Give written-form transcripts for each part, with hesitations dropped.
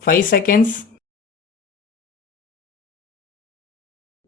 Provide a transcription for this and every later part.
5 seconds.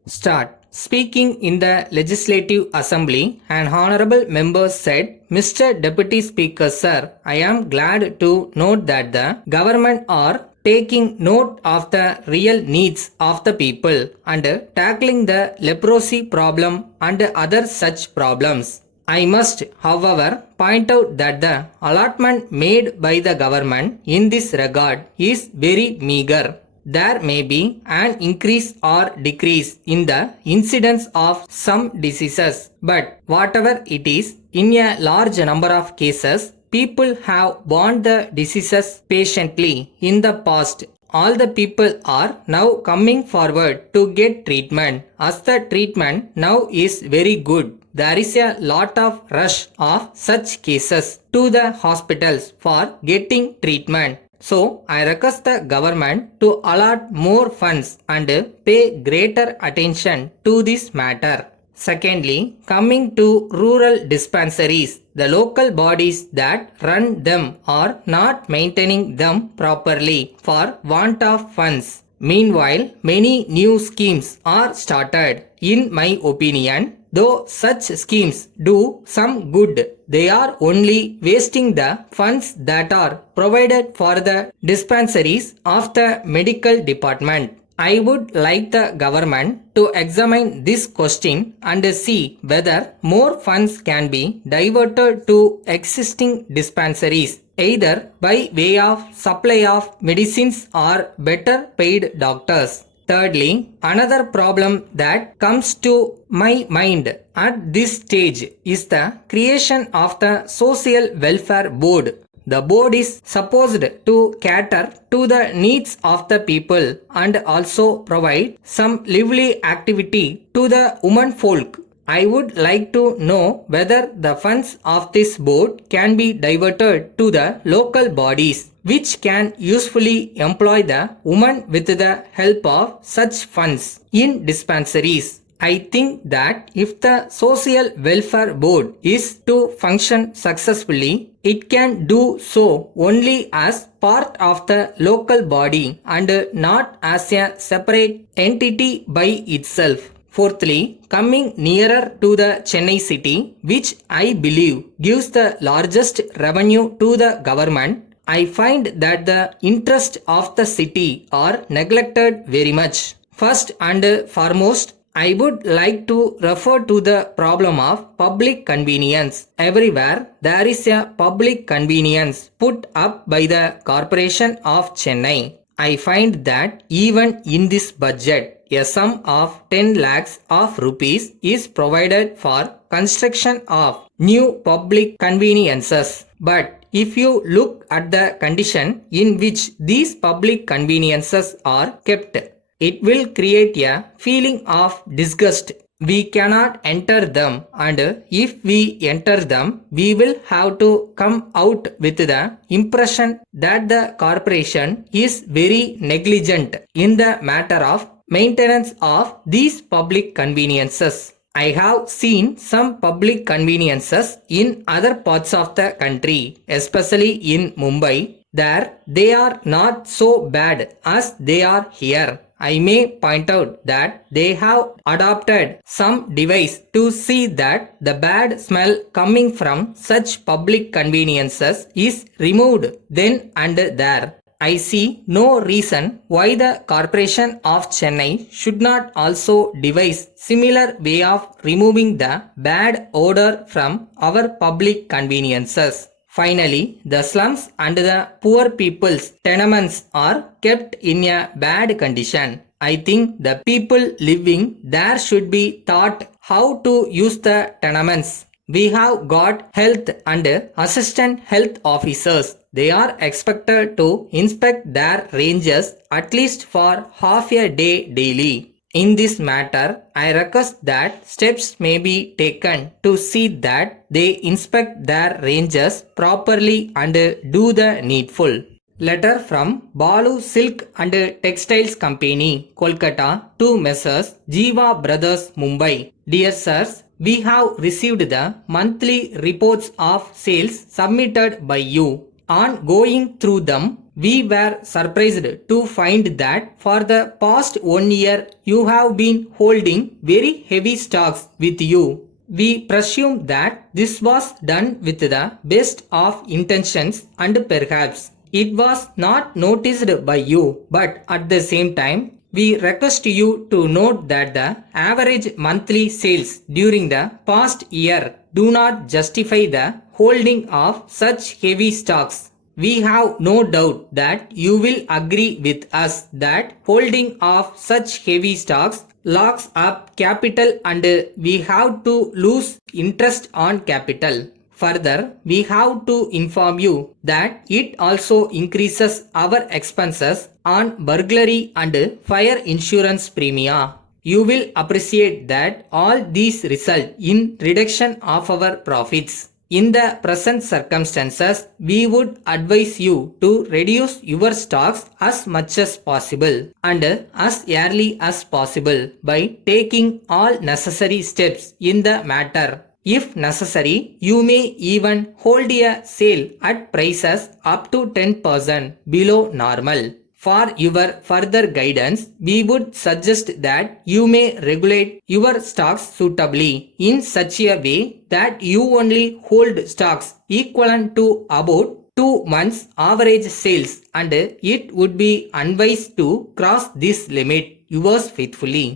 Start. Speaking in the Legislative Assembly, an honorable member said, Mr. Deputy Speaker, sir, I am glad to note that the government are taking note of the real needs of the people and tackling the leprosy problem and other such problems. I must, however, point out that the allotment made by the government in this regard is very meager. There may be an increase or decrease in the incidence of some diseases, but whatever it is, in a large number of cases, people have borne the diseases patiently in the past. All the people are now coming forward to get treatment, as the treatment now is very good. There is a lot of rush of such cases to the hospitals for getting treatment. So, I request the government to allot more funds and pay greater attention to this matter. Secondly, coming to rural dispensaries, the local bodies that run them are not maintaining them properly for want of funds. Meanwhile, many new schemes are started. In my opinion, though such schemes do some good, they are only wasting the funds that are provided for the dispensaries of the medical department. I would like the government to examine this question and see whether more funds can be diverted to existing dispensaries, either by way of supply of medicines or better paid doctors. Thirdly, another problem that comes to my mind at this stage is the creation of the Social Welfare Board. The board is supposed to cater to the needs of the people and also provide some lively activity to the women folk. I would like to know whether the funds of this board can be diverted to the local bodies, which can usefully employ the women with the help of such funds in dispensaries. I think that if the Social Welfare Board is to function successfully, it can do so only as part of the local body and not as a separate entity by itself. Fourthly, coming nearer to the Chennai city, which I believe gives the largest revenue to the government, I find that the interests of the city are neglected very much. First and foremost, I would like to refer to the problem of public convenience. Everywhere there is a public convenience put up by the Corporation of Chennai. I find that even in this budget, a sum of 10 lakhs of rupees is provided for construction of new public conveniences. But if you look at the condition in which these public conveniences are kept, it will create a feeling of disgust. We cannot enter them, and if we enter them, we will have to come out with the impression that the corporation is very negligent in the matter of maintenance of these public conveniences. I have seen some public conveniences in other parts of the country, especially in Mumbai. There, they are not so bad as they are here. I may point out that they have adopted some device to see that the bad smell coming from such public conveniences is removed then and there. I see no reason why the Corporation of Chennai should not also devise similar way of removing the bad odor from our public conveniences. Finally, the slums and the poor people's tenements are kept in a bad condition. I think the people living there should be taught how to use the tenements. We have got health and assistant health officers. They are expected to inspect their ranges at least for half a day daily. In this matter, I request that steps may be taken to see that they inspect their ranges properly and do the needful. Letter from Balu Silk and Textiles Company, Kolkata to Messrs. Jiva Brothers, Mumbai. Dear sirs, we have received the monthly reports of sales submitted by you. On going through them, We were surprised to find that for the past 1 year you have been holding very heavy stocks with you. We presume that this was done with the best of intentions and perhaps it was not noticed by you, but at the same time, we request you to note that the average monthly sales during the past year do not justify the holding of such heavy stocks. We have no doubt that you will agree with us that holding of such heavy stocks locks up capital and we have to lose interest on capital. Further, we have to inform you that it also increases our expenses on burglary and fire insurance premia. You will appreciate that all these result in reduction of our profits. In the present circumstances, we would advise you to reduce your stocks as much as possible and as early as possible by taking all necessary steps in the matter. If necessary, you may even hold a sale at prices up to 10% below normal. For your further guidance, we would suggest that you may regulate your stocks suitably in such a way that you only hold stocks equivalent to about 2 months average sales and it would be unwise to cross this limit. Yours faithfully.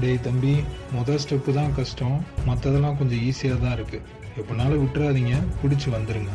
டேய் தம்பி, முதல் step தான் கஷ்டம், மற்றதெல்லாம் கொஞ்சம் ஈஸியாக தான் இருக்குது. எப்படினாலும் விட்டுறாதீங்க, பிடிச்சி வந்துடுங்க.